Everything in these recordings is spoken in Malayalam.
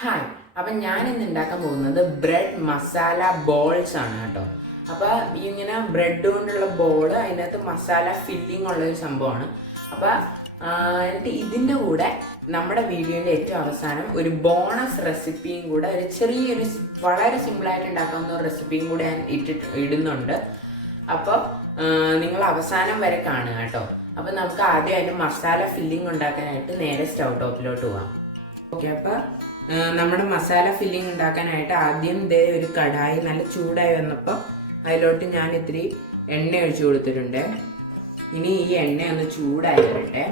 ഹായ്, അപ്പം ഞാൻ ഇന്ന് ഉണ്ടാക്കാൻ പോകുന്നത് ബ്രെഡ് മസാല ബോൾസ് ആണ് കേട്ടോ. അപ്പോൾ ഇങ്ങനെ ബ്രെഡ് കൊണ്ടുള്ള ബോൾ, അതിനകത്ത് മസാല ഫില്ലിംഗ് ഉള്ള ഒരു സംഭവമാണ്. അപ്പോൾ എന്നിട്ട് ഇതിൻ്റെ കൂടെ നമ്മുടെ വീഡിയോയുടെ ഏറ്റവും അവസാനം ഒരു ബോണസ് റെസിപ്പിയും കൂടെ, ഒരു ചെറിയൊരു വളരെ സിമ്പിളായിട്ട് ഉണ്ടാക്കാവുന്ന ഒരു റെസിപ്പിയും കൂടെ ഞാൻ ഇടുന്നുണ്ട്. അപ്പോൾ നിങ്ങൾ അവസാനം വരെ കാണുക കേട്ടോ. അപ്പോൾ നമുക്ക് ആദ്യം അതിൻ്റെ മസാല ഫില്ലിംഗ് ഉണ്ടാക്കാനായിട്ട് നേരെ സ്റ്റൗ ടോപ്പിലോട്ട് പോകാം. ഓക്കെ, അപ്പോൾ നമ്മുടെ മസാല ഫില്ലിംഗ് ഉണ്ടാക്കാനായിട്ട് ആദ്യം ഒരു കടായി നല്ല ചൂടായി വന്നപ്പോൾ അതിലോട്ട് ഞാൻ ഇത്തിരി എണ്ണ ഒഴിച്ചു കൊടുത്തിട്ടുണ്ട്. ഇനി ഈ എണ്ണ ഒന്ന് ചൂടായി വരട്ടെ.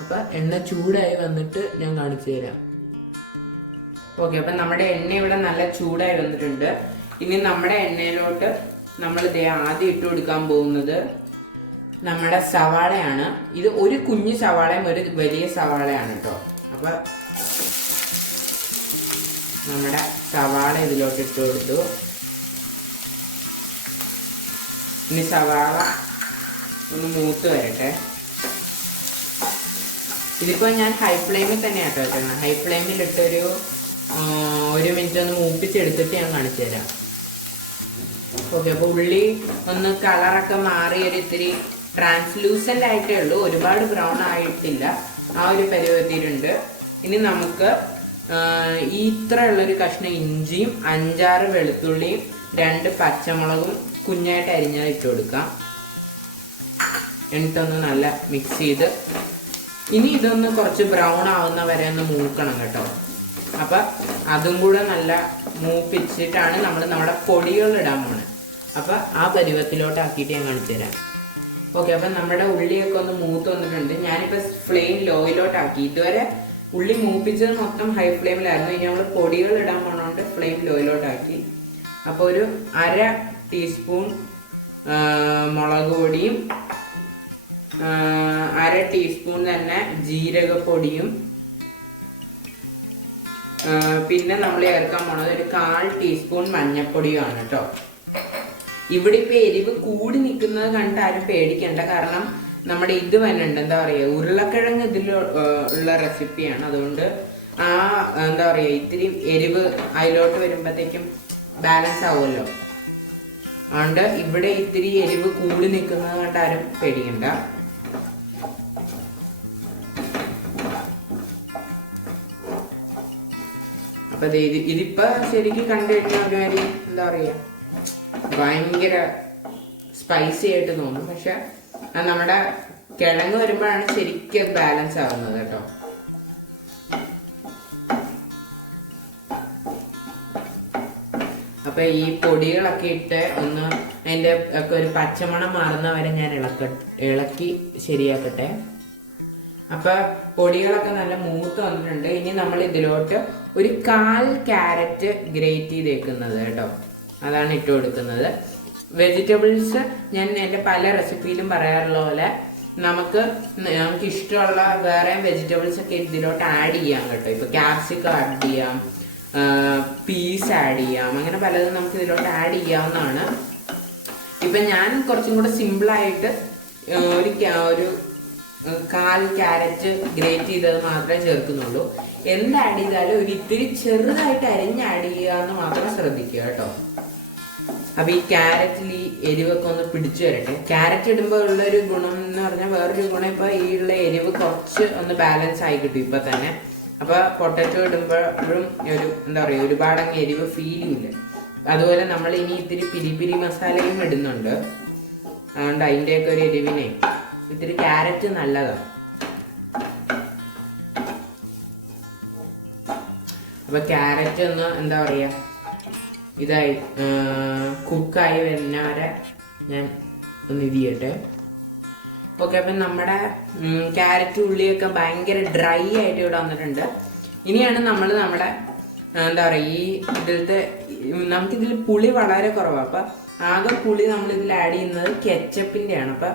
അപ്പം എണ്ണ ചൂടായി വന്നിട്ട് ഞാൻ കാണിച്ചു തരാം. ഓക്കെ, അപ്പം നമ്മുടെ എണ്ണ ഇവിടെ നല്ല ചൂടായി വന്നിട്ടുണ്ട്. ഇനി നമ്മുടെ എണ്ണയിലോട്ട് നമ്മൾ ആദ്യം ഇട്ട് കൊടുക്കാൻ പോകുന്നത് നമ്മുടെ സവാളയാണ്. ഇത് ഒരു കുഞ്ഞു സവാളയും ഒരു വലിയ സവാളയാണ് കേട്ടോ. അപ്പം നമ്മുടെ സവാള ഇതിലോട്ട് ഇട്ട് കൊടുത്തു. ഇനി സവാള ഒന്ന് മൂത്ത് വരട്ടെ. ഇതിപ്പോൾ ഞാൻ ഹൈ ഫ്ലെയിമിൽ തന്നെയാണ് കേട്ടോ വെക്കുന്നത്. ഹൈ ഫ്ലെയിമിലിട്ട് ഒരു മിനിറ്റ് ഒന്ന് മൂപ്പിച്ചെടുത്തിട്ട് ഞാൻ കാണിച്ചു തരാം. ഓക്കെ, അപ്പോൾ ഉള്ളി ഒന്ന് കളറൊക്കെ മാറി ഇത്തിരി ട്രാൻസ്ലൂസൻ്റ് ആയിട്ടേ ഉള്ളൂ, ഒരുപാട് ബ്രൗൺ ആയിട്ടില്ല. ആ ഒരു പരുവത്തിലുണ്ട്. ഇനി നമുക്ക് ഇത്ര ഉള്ളൊരു കഷ്ണം ഇഞ്ചിയും 5-6 വെളുത്തുള്ളിയും 2 പച്ചമുളകും കുഞ്ഞായിട്ട് അരിഞ്ഞത് ഇട്ട് കൊടുക്കാം. എന്നിട്ടൊന്ന് നല്ല മിക്സ് ചെയ്ത് ഇനി ഇതൊന്ന് കുറച്ച് ബ്രൗൺ ആവുന്ന വരെ ഒന്ന് മൂക്കണം കേട്ടോ. അപ്പം അതും കൂടെ നല്ല മൂപ്പിച്ചിട്ടാണ് നമ്മൾ നമ്മുടെ പൊടികൾ ഇടാൻ പോണത്. അപ്പം ആ പരുവത്തിലോട്ടാക്കിയിട്ട് ഞാൻ കാണിച്ചു തരാം. ഓക്കെ, അപ്പം നമ്മുടെ ഉള്ളിയൊക്കെ ഒന്ന് മൂത്ത് വന്നിട്ടുണ്ട്. ഞാനിപ്പോൾ ഫ്ലെയിം ലോയിലോട്ടാക്കി. ഇതുവരെ ഉള്ളി മൂപ്പിച്ചത് മൊത്തം ഹൈ ഫ്ലെയിമിലായിരുന്നു. ഇനി നമ്മൾ പൊടികൾ ഇടാൻ പോണോണ്ട് ഫ്ലെയിം ലോയിലോട്ടാക്കി. അപ്പോൾ ഒരു 1/2 ടീസ്പൂൺ മുളക് പൊടിയും 1/2 ടീസ്പൂൺ തന്നെ ജീരകപ്പൊടിയും പിന്നെ നമ്മൾ ചേർക്കാൻ പോണത് ഒരു 1/4 ടീസ്പൂൺ മഞ്ഞൾപ്പൊടിയുമാണ് കേട്ടോ. ഇവിടെ ഇപ്പൊ എരിവ് കൂടി നിൽക്കുന്നത് കണ്ടിട്ട് ആരും പേടിക്കണ്ട. കാരണം നമ്മുടെ ഇത് വന്നുണ്ട്, എന്താ പറയുക, ഉരുളക്കിഴങ്ങ് ഇതിൽ ഉള്ള റെസിപ്പിയാണ്. അതുകൊണ്ട് എന്താ പറയുക, ഇത്തിരി എരിവ് അതിലോട്ട് വരുമ്പോഴത്തേക്കും ബാലൻസ് ആവുമല്ലോ. അതുകൊണ്ട് ഇവിടെ ഇത്തിരി എരിവ് കൂടി നിൽക്കുന്നത് കണ്ട് ആരും പേടിക്കണ്ട. അപ്പൊ ഇതിപ്പോ ശരിക്കും കണ്ടു കഴിഞ്ഞാൽ ഒരുമാതിരി എന്താ പറയുക, ഭയങ്കര സ്പൈസി ആയിട്ട് തോന്നും. പക്ഷെ നമ്മുടെ കിഴങ്ങ് വരുമ്പോഴാണ് ശരിക്കും ബാലൻസ് ആവുന്നത് കേട്ടോ. അപ്പൊ ഈ പൊടികളൊക്കെ ഇട്ട് ഒന്ന് അതിന്റെ ഒക്കെ ഒരു പച്ചമണം മാറുന്നവരെ ഞാൻ ഇളക്കി ശരിയാക്കട്ടെ. അപ്പൊ പൊടികളൊക്കെ നല്ല മൂത്ത് വന്നിട്ടുണ്ട്. ഇനി നമ്മൾ ഇതിലോട്ട് ഒരു 1/4 ക്യാരറ്റ് ഗ്രേറ്റ് ചെയ്തേക്കുന്നത് കേട്ടോ, അതാണ് ഇട്ട് കൊടുക്കുന്നത്. വെജിറ്റബിൾസ് ഞാൻ എൻ്റെ പല റെസിപ്പിയിലും പറയാറുള്ള പോലെ നമുക്ക് ഇഷ്ടമുള്ള വേറെ വെജിറ്റബിൾസ് ഒക്കെ ഇതിലോട്ട് ആഡ് ചെയ്യാം കേട്ടോ. ഇപ്പൊ ക്യാപ്സിക്കം ആഡ് ചെയ്യാം, പീസ് ആഡ് ചെയ്യാം, അങ്ങനെ പലതും നമുക്ക് ഇതിലോട്ട് ആഡ് ചെയ്യാവുന്നതാണ്. ഇപ്പൊ ഞാൻ കുറച്ചും കൂടെ സിമ്പിളായിട്ട് ഒരു 1/4 ക്യാരറ്റ് ഗ്രേറ്റ് ചെയ്തത് മാത്രമേ ചേർക്കുന്നുള്ളൂ. എന്ത് ആഡ് ചെയ്താലും ഒരു ഇത്തിരി ചെറുതായിട്ട് അരിഞ്ഞ് ആഡ് ചെയ്യാന്ന് മാത്രം ശ്രദ്ധിക്കുക കേട്ടോ. അപ്പൊ ഈ ക്യാരറ്റിൽ ഈ എരിവൊക്കെ ഒന്ന് പിടിച്ചു വരട്ടെ. ക്യാരറ്റ് ഇടുമ്പോൾ ഉള്ളൊരു ഗുണം എന്ന് പറഞ്ഞാൽ വേറൊരു ഗുണം, ഇപ്പൊ ഈ ഉള്ള എരിവ് കുറച്ച് ഒന്ന് ബാലൻസ് ആയി കിട്ടും ഇപ്പൊ തന്നെ. അപ്പൊ പൊട്ടറ്റോ ഇടുമ്പോഴും ഒരു എന്താ പറയുക, ഒരുപാടങ്ങ് എരിവ് ഫീൽ ചെയ്യില്ല. അതുപോലെ നമ്മൾ ഇനി ഇത്തിരി പിരി മസാലയും ഇടുന്നുണ്ട്. അതുകൊണ്ട് അതിൻ്റെയൊക്കെ ഒരു എരിവിനെ ഇത്തിരി ക്യാരറ്റ് നല്ലതാണ്. അപ്പൊ ക്യാരറ്റ് ഒന്ന് എന്താ പറയാ, ഇതായി കുക്കായി വരുന്ന വരെ ഞാൻ ഒന്ന് ഇത് ചെയ്യട്ടെ. ഓക്കെ, അപ്പം നമ്മുടെ ക്യാരറ്റ് ഉള്ളിയൊക്കെ ഭയങ്കര ഡ്രൈ ആയിട്ട് ഇവിടെ വന്നിട്ടുണ്ട്. ഇനിയാണ് നമ്മുടെ എന്താ പറയുക, ഈ ഇതിലത്തെ നമുക്കിതിൽ പുളി വളരെ കുറവാണ്. അപ്പം ആകെ പുളി നമ്മളിതിൽ ആഡ് ചെയ്യുന്നത് കെച്ചപ്പിൻ്റെയാണ്. അപ്പം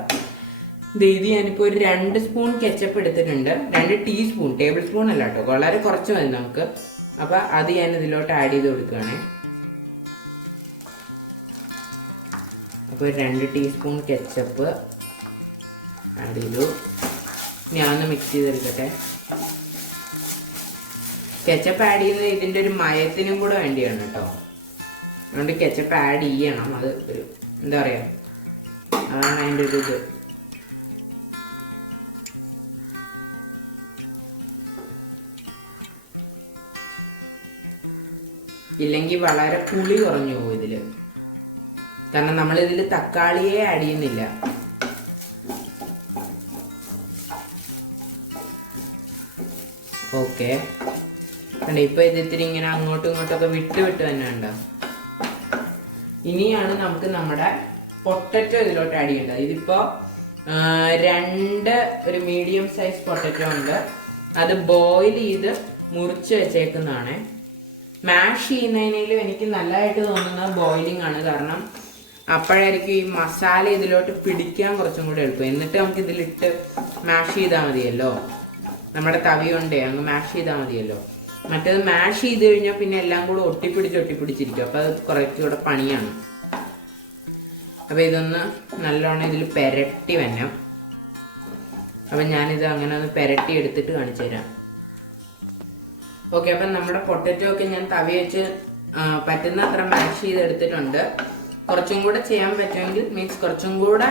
ഇത് ഞാനിപ്പോൾ ഒരു 2 സ്പൂൺ കെച്ചപ്പ് എടുത്തിട്ടുണ്ട്. 2 ടീസ്പൂൺ, ടേബിൾ സ്പൂൺ അല്ല കേട്ടോ, വളരെ കുറച്ച് മതി നമുക്ക്. അപ്പം അത് ഞാൻ ഇതിലോട്ട് ആഡ് ചെയ്ത് കൊടുക്കുകയാണേ. അപ്പോൾ 2 ടീസ്പൂൺ കെച്ചപ്പ് ആഡ് ചെയ്തു. ഞാൻ ഒന്ന് മിക്സ് ചെയ്തെടുക്കട്ടെ. കെച്ചപ്പ് ആഡ് ചെയ്യുന്നത് ഇതിൻ്റെ ഒരു മയത്തിനും കൂടെ വേണ്ടിയാണ് കേട്ടോ. അതുകൊണ്ട് കെച്ചപ്പ് ആഡ് ചെയ്യണം. അത് ഒരു എന്താ പറയുക, അതാണ് അതിൻ്റെ ഒരു ഇത്. ഇല്ലെങ്കിൽ വളരെ പുളി കുറഞ്ഞു പോകും ഇതില്. കാരണം നമ്മളിതിൽ തക്കാളിയെ ആഡ് ചെയ്യുന്നില്ല. ഓക്കെ, ഇപ്പൊ ഇത് ഇത്തിരി ഇങ്ങനെ അങ്ങോട്ടും ഇങ്ങോട്ടൊക്കെ വിട്ട് വിട്ട് തന്നെ ഉണ്ടോ. ഇനിയാണ് നമുക്ക് നമ്മുടെ പൊട്ടറ്റോ ഇതിലോട്ട് ആഡ് ചെയ്യേണ്ടത്. ഇതിപ്പോ 2 ഒരു മീഡിയം സൈസ് പൊട്ടറ്റോ ഉണ്ട്. അത് ബോയിൽ ചെയ്ത് മുറിച്ച് വെച്ചേക്കുന്നതാണ്. മാഷ് ചെയ്യുന്നതിനും എനിക്ക് നല്ലതായിട്ട് തോന്നുന്നത് ബോയിലിംഗ് ആണ്. കാരണം അപ്പോഴായിരിക്കും ഈ മസാല ഇതിലോട്ട് പിടിക്കാൻ കുറച്ചും കൂടെ എളുപ്പം. എന്നിട്ട് നമുക്ക് ഇതിലിട്ട് മാഷ് ചെയ്താൽ മതിയല്ലോ. നമ്മുടെ തവി കൊണ്ടേ അങ്ങ് മാഷ് ചെയ്താൽ മതിയല്ലോ. മറ്റേത് മാഷ് ചെയ്ത് കഴിഞ്ഞാൽ പിന്നെ എല്ലാം കൂടെ ഒട്ടിപ്പിടിച്ചിരിക്കും. അപ്പൊ അത് കുറച്ചുകൂടെ പണിയാണ്. അപ്പൊ ഇതൊന്ന് നല്ലോണം ഇതിൽ പെരട്ടി വരണം. അപ്പൊ ഞാനിത് അങ്ങനെ ഒന്ന് പെരട്ടി എടുത്തിട്ട് കാണിച്ചു തരാം. ഓക്കെ, അപ്പം നമ്മുടെ പൊട്ടറ്റോ ഒക്കെ ഞാൻ തവി വെച്ച് പറ്റുന്ന അത്ര മാഷ് ചെയ്ത് എടുത്തിട്ടുണ്ട്. കുറച്ചും കൂടെ ചെയ്യാൻ പറ്റുമെങ്കിൽ മീൻസ് കുറച്ചും കൂടെ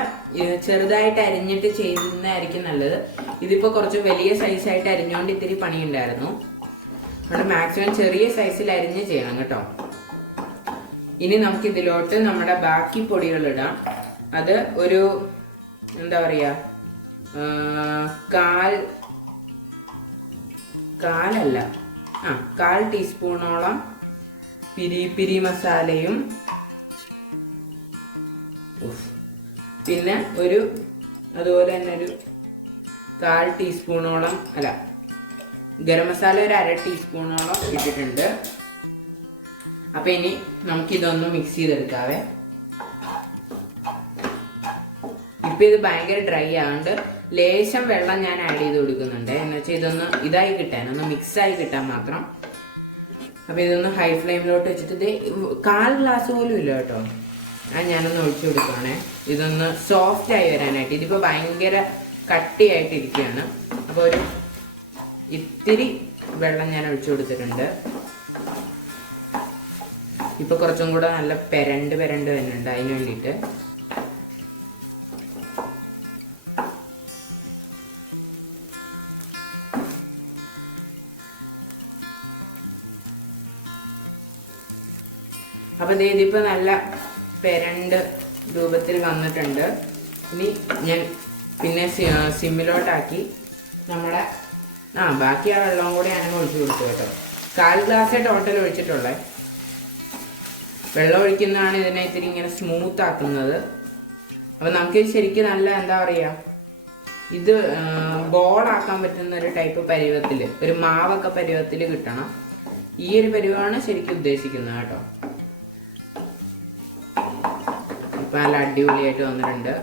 ചെറുതായിട്ട് അരിഞ്ഞിട്ട് ചെയ്യുന്നതായിരിക്കും നല്ലത്. ഇതിപ്പോൾ കുറച്ച് വലിയ സൈസായിട്ട് അരിഞ്ഞുകൊണ്ട് ഇത്തിരി പണിയുണ്ടായിരുന്നു. അതുകൊണ്ട് മാക്സിമം ചെറിയ സൈസിൽ അരിഞ്ഞ് ചെയ്യണം കേട്ടോ. ഇനി നമുക്ക് ഇതിലോട്ട് നമ്മുടെ ബാക്കി പൊടികൾ ഇടാം. അത് ഒരു എന്താ പറയുക, കാൽ ടീസ്പൂണോളം പിരി മസാലയും പിന്നെ അതുപോലെ തന്നെ ഒരു 1/4 ടീസ്പൂണോളം ഗരം മസാല ഒരു 1/2 ടീസ്പൂണോളം ഇട്ടിട്ടുണ്ട്. അപ്പൊ ഇനി നമുക്കിതൊന്ന് മിക്സ് ചെയ്തെടുക്കാവേ. ഇപ്പൊ ഇത് ഭയങ്കര ഡ്രൈ ആയതുകൊണ്ട് ലേശം വെള്ളം ഞാൻ ആഡ് ചെയ്ത് കൊടുക്കുന്നുണ്ട്. എന്ന് വെച്ചാൽ ഇതൊന്ന് ഇതായി കിട്ടാൻ, ഒന്ന് മിക്സ് ആയി കിട്ടാൻ മാത്രം. അപ്പൊ ഇതൊന്ന് ഹൈ ഫ്ലെയിമിലോട്ട് വെച്ചിട്ട് ഇത് 1/4 ഗ്ലാസ് പോലും ഇല്ല കേട്ടോ. ഞാനൊന്ന് ഒഴിച്ചു കൊടുക്കുകയാണേ. ഇതൊന്ന് സോഫ്റ്റ് ആയി വരാനായിട്ട്. ഇതിപ്പോ ഭയങ്കര കട്ടിയായിട്ടിരിക്കുകയാണ്. അപ്പൊ ഒരു ഇത്തിരി വെള്ളം ഞാൻ ഒഴിച്ചു കൊടുത്തിട്ടുണ്ട്. ഇപ്പൊ കുറച്ചും കൂടെ നല്ല പെരണ്ട് വരുന്നുണ്ട്. അതിന് വേണ്ടിയിട്ട് അപ്പൊ ഇതിപ്പോ നല്ല പെരണ്ട് രൂപത്തിൽ വന്നിട്ടുണ്ട്. ഇനി ഞാൻ പിന്നെ സിമ്മിലോട്ടാക്കി നമ്മുടെ ബാക്കി ആ വെള്ളം കൂടെ ഞാനങ്ങ് ഒഴിച്ചു കൊടുത്തു കേട്ടോ. 1/4 ഗ്ലാസ് ടോട്ടൽ ഒഴിച്ചിട്ടുള്ളേ. വെള്ളം ഒഴിക്കുന്നതാണ് ഇതിനെ ഇത്തിരി ഇങ്ങനെ സ്മൂത്ത് ആക്കുന്നത്. അപ്പൊ നമുക്ക് ശരിക്കും നല്ല എന്താ പറയാ, ഇത് ബോളാക്കാൻ പറ്റുന്ന ഒരു ടൈപ്പ് പരുവത്തില്, ഒരു മാവൊക്കെ പരുവത്തില് കിട്ടണം. ഈ ഒരു പരുവാണ് ശരിക്കും ഉദ്ദേശിക്കുന്നത് കേട്ടോ. ഇപ്പൊ നല്ല അടിപൊളിയായിട്ട് വന്നിട്ടുണ്ട്.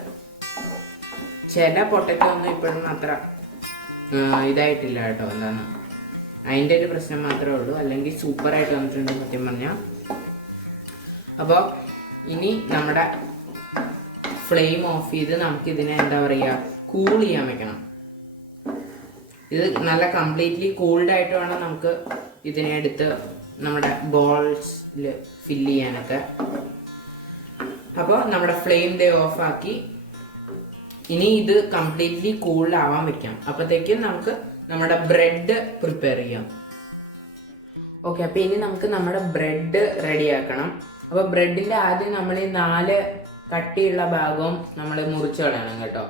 ചില പൊട്ടറ്റോ ഒന്നും ഇപ്പോഴും അത്ര ഇതായിട്ടില്ല കേട്ടോ. എന്താണ് അതിൻ്റെ ഒരു പ്രശ്നം മാത്രമേ ഉള്ളൂ. അല്ലെങ്കിൽ സൂപ്പറായിട്ട് വന്നിട്ടുണ്ട് സത്യം പറഞ്ഞാൽ. അപ്പോൾ ഇനി നമ്മുടെ ഫ്ലെയിം ഓഫ് ചെയ്ത് നമുക്കിതിനെ എന്താ പറയുക, കൂൾ ചെയ്യാൻ വെക്കണം. ഇത് നല്ല കംപ്ലീറ്റ്ലി കൂൾഡ് ആയിട്ട് വേണം നമുക്ക് ഇതിനെ എടുത്ത് നമ്മുടെ ബോൾസിൽ ഫില്ല് ചെയ്യാനൊക്കെ. അപ്പോൾ നമ്മുടെ ഫ്ലെയിം ഓഫ് ആക്കി ഇനി ഇത് കംപ്ലീറ്റ്ലി കൂൾഡ് ആവാൻ വെക്കാം. അപ്പോഴത്തേക്കും നമുക്ക് നമ്മുടെ ബ്രെഡ് പ്രിപ്പയർ ചെയ്യാം. ഓക്കെ, അപ്പോൾ ഇനി നമുക്ക് നമ്മുടെ ബ്രെഡ് റെഡിയാക്കണം. അപ്പോൾ ബ്രെഡിൻ്റെ ആദ്യം നമ്മൾ ഈ 4 കട്ടിയുള്ള ഭാഗവും നമ്മൾ മുറിച്ച് കളയണം കേട്ടോ.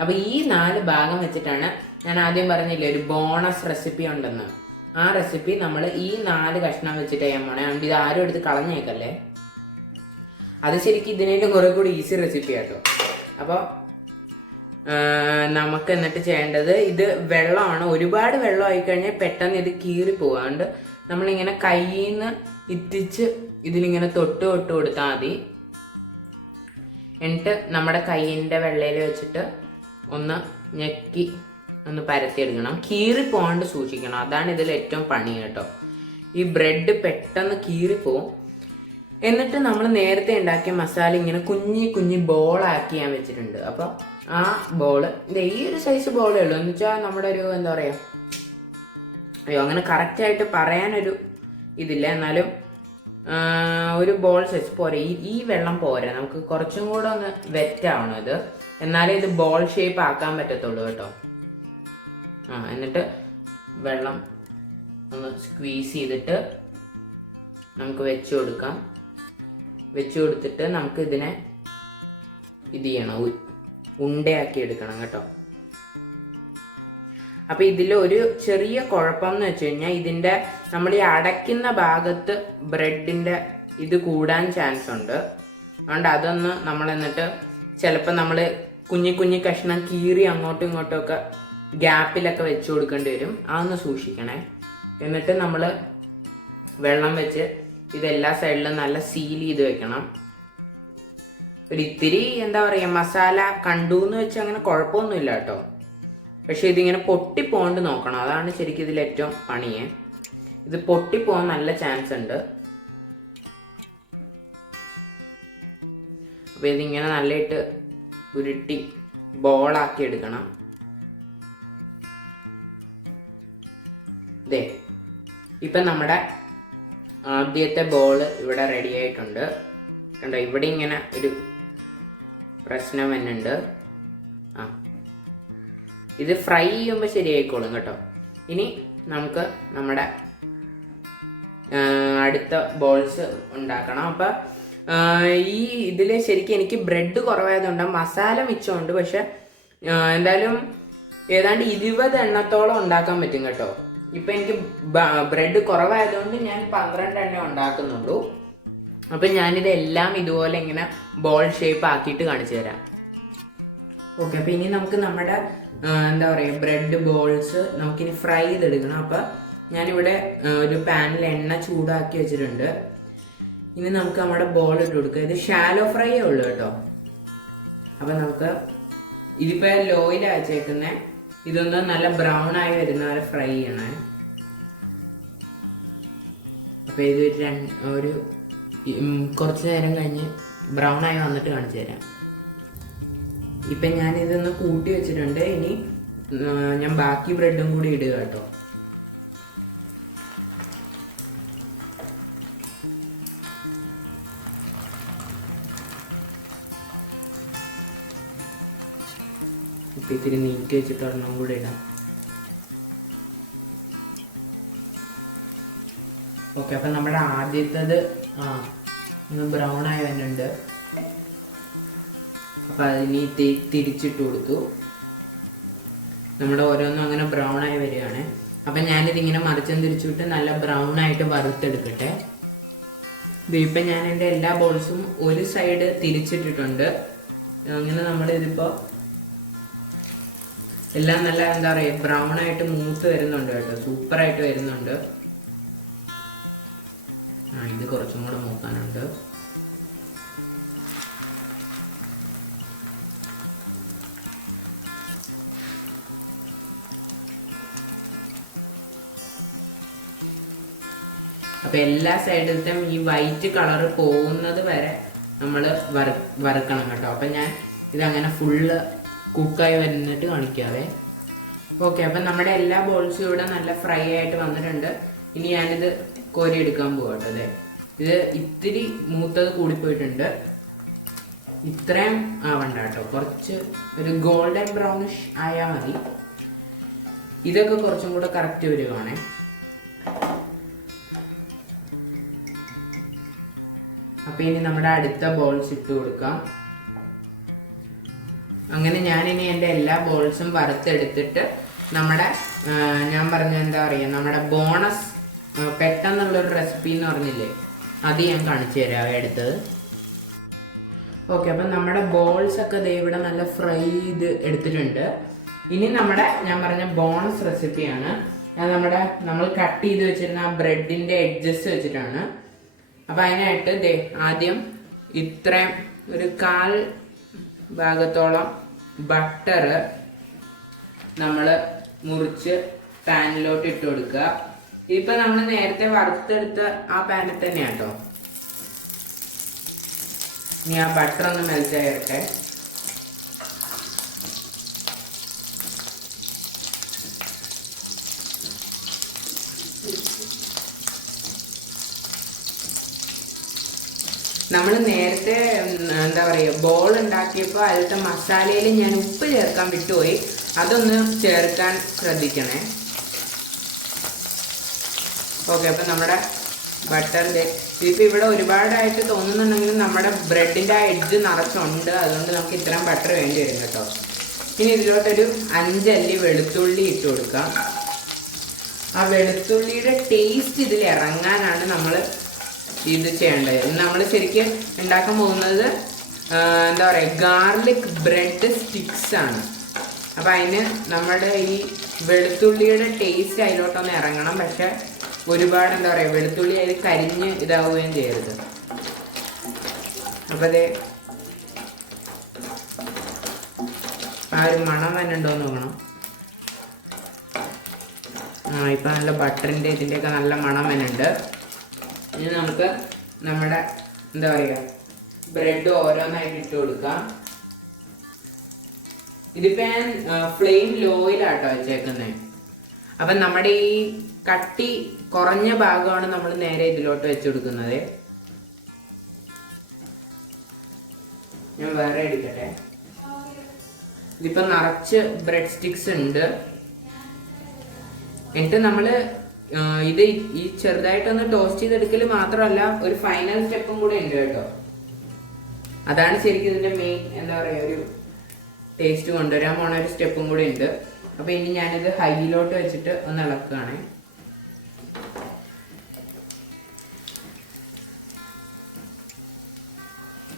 അപ്പോൾ ഈ 4 ഭാഗം വെച്ചിട്ടാണ് ഞാൻ ആദ്യം പറഞ്ഞില്ലേ ഒരു ബോണസ് റെസിപ്പി ഉണ്ടെന്ന്. ആ റെസിപ്പി നമ്മൾ ഈ 4 കഷ്ണം വെച്ചിട്ട് ചെയ്യാൻ പോണേ. അതുകൊണ്ട് ഇത് ആരും എടുത്ത് കളഞ്ഞേക്കല്ലേ. അത് ശരിക്കും ഇതിനേലും കുറെ കൂടി ഈസി റെസിപ്പി ആട്ടോ. അപ്പോൾ നമുക്ക് എന്നിട്ട് ചെയ്യേണ്ടത്, ഇത് വെള്ളമാണ്. ഒരുപാട് വെള്ളം ആയിക്കഴിഞ്ഞാൽ പെട്ടെന്ന് ഇത് കീറി പോകാണ്ട് നമ്മളിങ്ങനെ കയ്യിൽ നിന്ന് ഇറ്റിച്ച് ഇതിലിങ്ങനെ തൊട്ട് കൊടുത്താൽ മതി. എന്നിട്ട് നമ്മുടെ കയ്യിൻ്റെ വെള്ളയിൽ വെച്ചിട്ട് ഒന്ന് ഞെക്കി ഒന്ന് പരത്തിയെടുക്കണം. കീറി പോകാണ്ട് സൂക്ഷിക്കണം. അതാണ് ഇതിൽ ഏറ്റവും പണി കേട്ടോ. ഈ ബ്രെഡ് പെട്ടെന്ന് കീറിപ്പോവും. എന്നിട്ട് നമ്മൾ നേരത്തെ ഉണ്ടാക്കിയ മസാല ഇങ്ങനെ കുഞ്ഞി ബോളാക്കി ഞാൻ വെച്ചിട്ടുണ്ട്. അപ്പോൾ ആ ബോള് ഈ ഒരു സൈസ് ബോളേ ഉള്ളൂ. എന്ന് വെച്ചാൽ നമ്മുടെ ഒരു എന്താ പറയുക അയ്യോ അങ്ങനെ കറക്റ്റായിട്ട് പറയാനൊരു ഇതില്ല, എന്നാലും ഒരു ബോൾ സൈസ് പോരെ. ഈ വെള്ളം പോരെ, നമുക്ക് കുറച്ചും കൂടെ ഒന്ന് വെറ്റാവണം ഇത്, എന്നാലേ ഇത് ബോൾ ഷേപ്പ് ആക്കാൻ പറ്റത്തുള്ളൂ കേട്ടോ. എന്നിട്ട് വെള്ളം ഒന്ന് സ്ക്വീസ് ചെയ്തിട്ട് നമുക്ക് വെച്ച് കൊടുക്കാം. വെച്ച് കൊടുത്തിട്ട് നമുക്ക് ഇതിനെ ഇത് ചെയ്യണം, ഉണ്ടയാക്കി എടുക്കണം കേട്ടോ. അപ്പം ഇതിൽ ഒരു ചെറിയ കുഴപ്പം എന്ന് വെച്ച് കഴിഞ്ഞാൽ ഇതിൻ്റെ നമ്മൾ ഈ അടയ്ക്കുന്ന ഭാഗത്ത് ബ്രെഡിൻ്റെ ഇത് കൂടാൻ ചാൻസ് ഉണ്ട്. അതുകൊണ്ട് അതൊന്ന് നമ്മൾ എന്നിട്ട് ചിലപ്പോൾ നമ്മൾ കുഞ്ഞി കഷ്ണം കീറി അങ്ങോട്ടും ഇങ്ങോട്ടും ഒക്കെ ഗ്യാപ്പിലൊക്കെ വെച്ച് കൊടുക്കേണ്ടി വരും. അതൊന്ന് സൂക്ഷിക്കണേ. എന്നിട്ട് നമ്മൾ വെള്ളം വെച്ച് ഇതെല്ലാ സൈഡിലും നല്ല സീൽ ചെയ്ത് വെക്കണം. ഒരു ഇത്തിരി എന്താ പറയുക, മസാല കണ്ടു എന്ന് വെച്ച് അങ്ങനെ കുഴപ്പമൊന്നുമില്ല കേട്ടോ. പക്ഷെ ഇതിങ്ങനെ പൊട്ടിപ്പോണ്ട് നോക്കണം, അതാണ് ശരിക്കും ഇതിൽ ഏറ്റവും പണിയേ. ഇത് പൊട്ടിപ്പോകാൻ നല്ല ചാൻസ് ഉണ്ട്. അപ്പൊ ഇതിങ്ങനെ നല്ലതായിട്ട് ഉരുട്ടി ബോളാക്കി എടുക്കണം. ഇതേ ഇപ്പം നമ്മുടെ ആദ്യത്തെ ബോൾ ഇവിടെ റെഡി ആയിട്ടുണ്ട്. കണ്ടോ, ഇവിടെ ഇങ്ങനെ ഒരു പ്രശ്നം വരുന്നുണ്ട്. ഇത് ഫ്രൈ ചെയ്യുമ്പോൾ ശരിയായിക്കോളും കേട്ടോ. ഇനി നമുക്ക് നമ്മുടെ അടുത്ത ബോൾസ് ഉണ്ടാക്കണം. അപ്പം ഈ ഇതിൽ ശരിക്കും എനിക്ക് ബ്രെഡ് കുറവായതുകൊണ്ട് മസാല മിച്ചമുണ്ട്. പക്ഷെ എന്തായാലും ഏതാണ്ട് 20 എണ്ണത്തോളം ഉണ്ടാക്കാൻ പറ്റും കേട്ടോ. ഇപ്പം എനിക്ക് ബ്രെഡ് കുറവായതുകൊണ്ട് ഞാൻ 12 എണ്ണം ഉണ്ടാക്കുന്നുള്ളൂ. അപ്പം ഞാനിതെല്ലാം ഇതുപോലെ ഇങ്ങനെ ബോൾ ഷേപ്പ് ആക്കിയിട്ട് കാണിച്ചു തരാം. ഓക്കെ, അപ്പം ഇനി നമുക്ക് നമ്മുടെ എന്താ പറയുക ബ്രെഡ് ബോൾസ് നമുക്കിനി ഫ്രൈ ചെയ്തെടുക്കണം. അപ്പം ഞാനിവിടെ ഒരു പാനിൽ എണ്ണ ചൂടാക്കി വെച്ചിട്ടുണ്ട്. ഇനി നമുക്ക് നമ്മുടെ ബോൾ ഇട്ട് കൊടുക്കുക. ഇത് ഷാലോ ഫ്രൈയേ ഉള്ളൂ കേട്ടോ. അപ്പം നമുക്ക് ഇതിപ്പോൾ ലോയിലാണ് വെച്ചേക്കുന്നത്. ഇതൊന്ന് നല്ല ബ്രൗൺ ആയി വരുന്ന വരെ ഫ്രൈ ചെയ്യണേ. അപ്പം ഇത് ഒരു കുറച്ച് നേരം കഴിഞ്ഞ് ബ്രൗൺ ആയി വന്നിട്ട് കാണിച്ചു തരാം. ഇപ്പം ഞാനിതൊന്ന് കൂട്ടി വെച്ചിട്ടുണ്ട്. ഇനി ഞാൻ ബാക്കി ബ്രെഡും കൂടി ഇടുക കേട്ടോ. ഇപ്പം ഇത്തിരി നീക്കി വെച്ചിട്ട് ഒരെണ്ണം കൂടെ ഇടാം. ഓക്കെ, അപ്പം നമ്മുടെ ആദ്യത്തേത് ഒന്ന് ബ്രൗൺ ആയി വരുന്നുണ്ട്. അപ്പം അതിന് തിരിച്ചിട്ട് കൊടുത്തു. നമ്മുടെ ഓരോന്നും അങ്ങനെ ബ്രൗൺ ആയി വരികയാണ്. അപ്പം ഞാനിതിങ്ങനെ മറിച്ചും തിരിച്ചുവിട്ട് നല്ല ബ്രൗൺ ആയിട്ട് വറുത്തെടുക്കട്ടെ. ഇപ്പം ഞാൻ എൻ്റെ എല്ലാ ബോൾസും ഒരു സൈഡ് തിരിച്ചിട്ടിട്ടുണ്ട്. അങ്ങനെ നമ്മളിതിപ്പോൾ എല്ലാം നല്ല എന്താ പറയുക ബ്രൗൺ ആയിട്ട് മൂത്ത് വരുന്നുണ്ട് കേട്ടോ. സൂപ്പറായിട്ട് വരുന്നുണ്ട്. ഇത് കുറച്ചും കൂടെ മൂക്കാനുണ്ട്. അപ്പം എല്ലാ സൈഡിലത്തും ഈ വൈറ്റ് കളർ പോകുന്നത് വരെ നമ്മൾ വറുക്കണം കേട്ടോ. അപ്പം ഞാൻ ഇതങ്ങനെ ഫുള്ള് കുക്കായി വരുന്നിട്ട് കാണിക്കാവേ. ഓക്കെ, അപ്പം നമ്മുടെ എല്ലാ ബോൾസും ഇവിടെ നല്ല ഫ്രൈ ആയിട്ട് വന്നിട്ടുണ്ട്. ഇനി ഞാനിത് കോരിയെടുക്കാൻ പോകട്ടെ. അതെ, ഇത് ഇത്തിരി മൂത്തത് കൂടിപ്പോയിട്ടുണ്ട്. ഇത്രയും ആവണ്ട കേട്ടോ, കുറച്ച് ഒരു ഗോൾഡൻ ബ്രൗണിഷ് ആയാൽ മതി. ഇതൊക്കെ കുറച്ചും കൂടെ കറക്റ്റ് വരുവാണേ. അപ്പം ഇനി നമ്മുടെ അടുത്ത ബോൾസ് ഇട്ട് കൊടുക്കാം. അങ്ങനെ ഞാനിനി എൻ്റെ എല്ലാ ബോൾസും വറുത്തെടുത്തിട്ട് നമ്മുടെ ഞാൻ പറഞ്ഞ എന്താ പറയുക നമ്മുടെ ബോണസ് പെട്ടെന്നുള്ളൊരു റെസിപ്പി എന്ന് പറഞ്ഞില്ലേ, അത് ഞാൻ കാണിച്ചു തരാം എടുത്തത്. ഓക്കെ, അപ്പം നമ്മുടെ ബോൾസ് ഒക്കെ ദേ ഇവിടെ നല്ല ഫ്രൈ ചെയ്ത് എടുത്തിട്ടുണ്ട്. ഇനി നമ്മുടെ ഞാൻ പറഞ്ഞ ബോണസ് റെസിപ്പിയാണ്. അത് നമ്മൾ കട്ട് ചെയ്ത് വെച്ചിരുന്ന ആ ബ്രെഡിൻ്റെ എഡ്ജസ് വെച്ചിട്ടാണ്. അപ്പം അതിനായിട്ട് ദേ ആദ്യം ഇത്രയും ഒരു 1/4 ഭാഗത്തോളം ബട്ടർ നമ്മൾ മുറിച്ച് പാനിലോട്ട് ഇട്ട് കൊടുക്കുക. ഇപ്പം നമ്മൾ നേരത്തെ വറുത്തെടുത്ത ആ പാനിൽ തന്നെയാണ് കേട്ടോ. ഇനി ആ ബട്ടർ ഒന്ന് മെൽറ്റ് ആയിട്ടെ. നമ്മൾ നേരത്തെ എന്താ പറയുക ബോൾ ഉണ്ടാക്കിയപ്പോൾ അതിലത്തെ മസാലയിൽ ഞാൻ ഉപ്പ് ചേർക്കാൻ വിട്ടുപോയി. അതൊന്ന് ചേർക്കാൻ ശ്രദ്ധിക്കണേ. ഓക്കെ, അപ്പം നമ്മുടെ ബട്ടറിൻ്റെ ഇതിപ്പോൾ ഇവിടെ ഒരുപാടായിട്ട് തോന്നുന്നുണ്ടെങ്കിലും നമ്മുടെ ബ്രെഡിൻ്റെ ആ എഡ്ജ് നിറച്ചുണ്ട്. അതുകൊണ്ട് നമുക്ക് ഇത്രയും ബട്ടർ വേണ്ടി വരും കേട്ടോ. ഇനി ഇതിലോട്ടൊരു 5 അല്ലി വെളുത്തുള്ളി ഇട്ട് കൊടുക്കാം. ആ വെളുത്തുള്ളിയുടെ ടേസ്റ്റ് ഇതിൽ ഇറങ്ങാനാണ് നമ്മൾ ഇത് ചെയ്യേണ്ടത്. നമ്മൾ ശരിക്കും ഉണ്ടാക്കാൻ പോകുന്നത് എന്താ പറയുക ഗാർലിക് ബ്രെഡ് സ്റ്റിക്സ് ആണ്. അപ്പം അതിന് നമ്മുടെ ഈ വെളുത്തുള്ളിയുടെ ടേസ്റ്റ് അതിലോട്ടൊന്ന് ഇറങ്ങണം. പക്ഷെ ഒരുപാട് എന്താ പറയുക വെളുത്തുള്ളി അതിൽ കരിഞ്ഞ് ഇതാവുകയും ചെയ്യരുത്. അപ്പം അതേ ആ ഒരു മണം തന്നെ ഉണ്ടോയെന്ന് നോക്കണം. ഇപ്പം നല്ല ബട്ടറിൻ്റെ ഇതിൻ്റെയൊക്കെ നല്ല മണം തന്നെ ഉണ്ട്. ഇനി നമുക്ക് നമ്മുടെ എന്താ പറയുക ബ്രെഡ് ഓരോന്നായിട്ട് ഇട്ട് കൊടുക്കാം. ഇതിപ്പോൾ ഞാൻ ഫ്ലെയിം ലോയിലാട്ടോ വെച്ചേക്കുന്നത്. അപ്പം നമ്മുടെ ഈ കട്ടി കുറഞ്ഞ ഭാഗമാണ് നമ്മൾ നേരെ ഇതിലോട്ട് വെച്ച് കൊടുക്കുന്നത്. ഞാൻ വേറെ എടുക്കട്ടെ. ഇതിപ്പോൾ നിറച്ച് ബ്രെഡ് സ്റ്റിക്സ് ഉണ്ട്. എന്നിട്ട് നമ്മൾ ഇത് ഈ ചെറുതായിട്ടൊന്ന് ടോസ്റ്റ് ചെയ്തെടുക്കൽ മാത്രമല്ല ഒരു ഫൈനൽ സ്റ്റെപ്പും കൂടെ ഉണ്ട് കേട്ടോ. അതാണ് ശരിക്കും ഇതിന്റെ മെയിൻ എന്താ പറയുക ഒരു ടേസ്റ്റ് കൊണ്ടുവരാൻ പോണ ഒരു സ്റ്റെപ്പും കൂടെ ഉണ്ട്. അപ്പൊ ഇനി ഞാനിത് ഹൈയിലോട്ട് വെച്ചിട്ട് ഒന്ന് ഇളക്കുകയാണ്.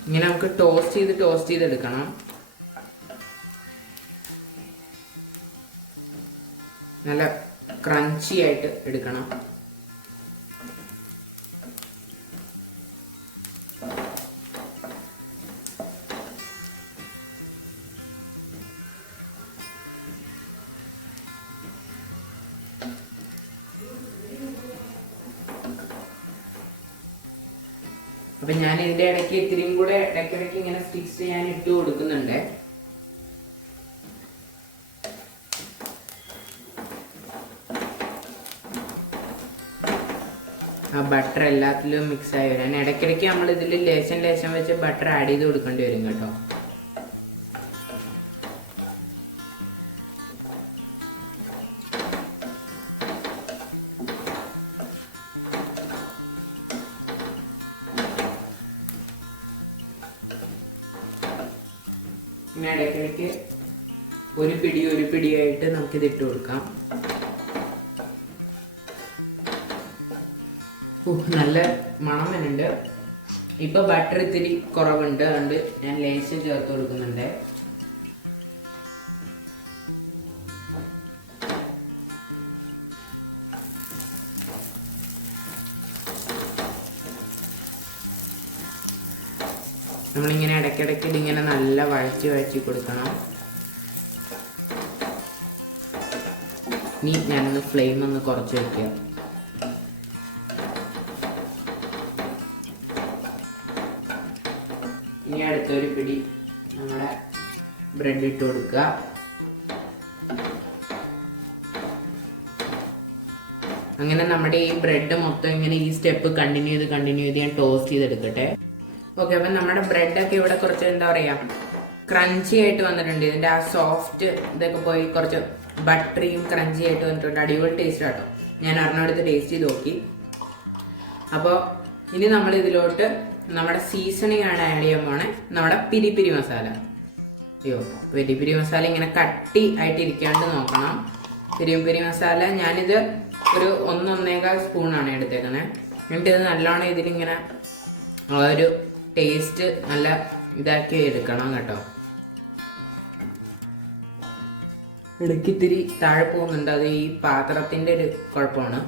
ഇങ്ങനെ നമുക്ക് ടോസ്റ്റ് ചെയ്തെടുക്കണം. നല്ല ക്രഞ്ചി ആയിട്ട് എടുക്കണം. അപ്പൊ ഞാൻ ഇതിന്റെ ഇടയ്ക്ക് ഇത്തിരിയും കൂടെ ഇടയ്ക്കിടയ്ക്ക് ഇങ്ങനെ സ്റ്റിക്സ് ചെയ്യാൻ ഇട്ട് കൊടുക്കുന്നുണ്ട്. ആ ബട്ടർ എല്ലാത്തിലും മിക്സ് ആയി വരാൻ ഇടയ്ക്കിടയ്ക്ക് നമ്മൾ ഇതിൽ ലേശം വെച്ച് ബട്ടർ ആഡ് ചെയ്ത് കൊടുക്കേണ്ടി വരും കേട്ടോ. ഇങ്ങനെ ഇടയ്ക്കിടയ്ക്ക് ഒരു പിടിയായിട്ട് നമുക്കിത് ഇട്ട് കൊടുക്കാം. നല്ല മണം വരുന്നുണ്ട്. ഇപ്പൊ ബട്ടർ ഇത്തിരി കുറവുണ്ട്, അതുകൊണ്ട് ഞാൻ ലേശം ചേർത്ത് കൊടുക്കുന്നുണ്ട്. നമ്മളിങ്ങനെ ഇടയ്ക്കിടയ്ക്ക് ഇതിങ്ങനെ നല്ല വഴറ്റി കൊടുക്കണം. ഇനി ഞാനൊന്ന് ഫ്ലെയിം ഒന്ന് കുറച്ച് വെക്കുക. ഇനി അടുത്തൊരു പിടി നമ്മുടെ ബ്രെഡ് ഇട്ട് കൊടുക്കുക. അങ്ങനെ നമ്മുടെ ഈ ബ്രെഡ് മൊത്തം ഇങ്ങനെ ഈ സ്റ്റെപ്പ് കണ്ടിന്യൂ ചെയ്ത് ഞാൻ ടോസ്റ്റ് ചെയ്തെടുക്കട്ടെ. ഓക്കെ, അപ്പം നമ്മുടെ ബ്രെഡൊക്കെ ഇവിടെ കുറച്ച് എന്താ പറയുക ക്രഞ്ചി ആയിട്ട് വന്നിട്ടുണ്ട്. ഇതിൻ്റെ ആ സോഫ്റ്റ് ഇതൊക്കെ പോയി കുറച്ച് ബട്ടറിയും ക്രഞ്ചി ആയിട്ട് വന്നിട്ടുണ്ട്. അടിപൊളി ടേസ്റ്റ് ആട്ടോ. ഞാൻ ഒരെണ്ണമെടുത്ത് ടേസ്റ്റ് ചെയ്ത് നോക്കി. അപ്പോൾ ഇനി നമ്മൾ ഇതിലോട്ട് നമ്മുടെ സീസണിങ് ആണ് ആഡ് ചെയ്യാൻ പോണേ, നമ്മുടെ പിരി മസാല. പിരി മസാല ഇങ്ങനെ കട്ടി ആയിട്ട് ഇരിക്കാണ്ട് നോക്കണം. പിരി മസാല ഞാനിത് ഒരു 1-1.25 സ്പൂണാണ് എടുത്തേക്കുന്നത്. എന്നിട്ട് ഇത് നല്ലോണം ഇതിലിങ്ങനെ ഒരു ടേസ്റ്റ് നല്ല ഇതാക്കി എടുക്കണം കേട്ടോ. ഇടയ്ക്ക് ഇത്തിരി താഴെ പോകുന്നുണ്ട്, അത് ഈ പാത്രത്തിൻ്റെ ഒരു കുഴപ്പമാണ്.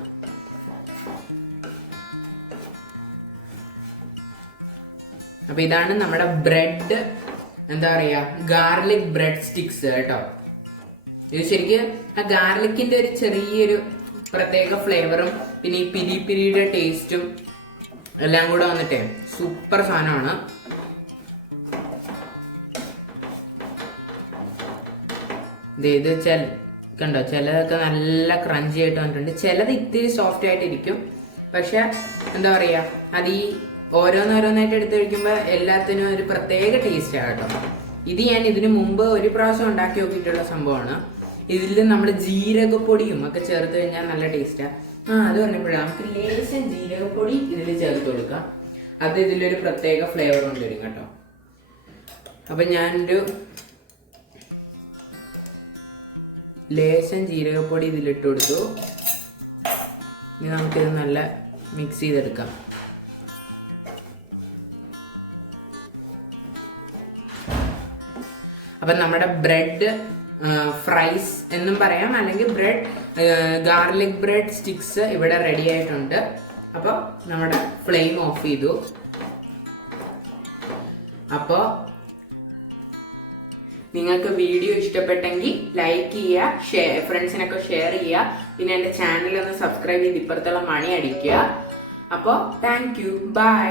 അപ്പൊ ഇതാണ് നമ്മുടെ ബ്രെഡ് എന്താ പറയാ ഗാർലിക് ബ്രെഡ് സ്റ്റിക്സ് കേട്ടോ. ഇത് ശരിക്കും ആ ഗാർലിക്കിന്റെ ഒരു ചെറിയൊരു പ്രത്യേക ഫ്ലേവറും പിന്നെ ഈ പിരിയുടെ ടേസ്റ്റും എല്ലാം കൂടെ വന്നിട്ടേ സൂപ്പർ സാധനമാണ്. ഇത് കണ്ടോ, ചിലതൊക്കെ നല്ല ക്രഞ്ചി ആയിട്ട് വന്നിട്ടുണ്ട്, ചിലത് ഇത്തിരി സോഫ്റ്റ് ആയിട്ടിരിക്കും. പക്ഷെ എന്താ പറയാ അത് ഈ ഓരോന്നോരോന്നായിട്ട് എടുത്ത് കഴിക്കുമ്പോൾ എല്ലാത്തിനും ഒരു പ്രത്യേക ടേസ്റ്റാണ് കേട്ടോ. ഇത് ഞാൻ ഇതിനു മുമ്പ് ഒരു പ്രാവശ്യം ഉണ്ടാക്കി നോക്കിയിട്ടുള്ള സംഭവമാണ്. ഇതിൽ നമ്മൾ ജീരകപ്പൊടിയും ഒക്കെ ചേർത്ത് കഴിഞ്ഞാൽ നല്ല ടേസ്റ്റാണ്. അത് പറഞ്ഞപ്പോഴാണ് നമുക്ക് ലേശം ജീരകപ്പൊടി ഇതിൽ ചേർത്ത് കൊടുക്കാം. അത് ഇതിലൊരു പ്രത്യേക ഫ്ലേവർ കൊണ്ടുവരും കേട്ടോ. അപ്പൊ ഞാനൊരു ലേശം ജീരകപ്പൊടി ഇതിലിട്ട് കൊടുത്തു. ഇനി നമുക്കിത് നല്ല മിക്സ് ചെയ്തെടുക്കാം. അപ്പം നമ്മുടെ ബ്രെഡ് ഫ്രൈസ് എന്നും പറയാം, അല്ലെങ്കിൽ ബ്രെഡ് ഗാർലിക് ബ്രെഡ് സ്റ്റിക്സ് ഇവിടെ റെഡി ആയിട്ടുണ്ട്. അപ്പോൾ നമ്മുടെ ഫ്ലെയിം ഓഫ് ചെയ്തു. അപ്പോൾ നിങ്ങൾക്ക് വീഡിയോ ഇഷ്ടപ്പെട്ടെങ്കിൽ ലൈക്ക് ചെയ്യുക, ഫ്രണ്ട്സിനൊക്കെ ഷെയർ ചെയ്യുക. പിന്നെ എൻ്റെ ചാനൽ ഒന്ന് സബ്സ്ക്രൈബ് ചെയ്ത് ഇപ്പുറത്തുള്ള മണി അടിക്കുക. അപ്പോൾ താങ്ക് യു, ബൈ.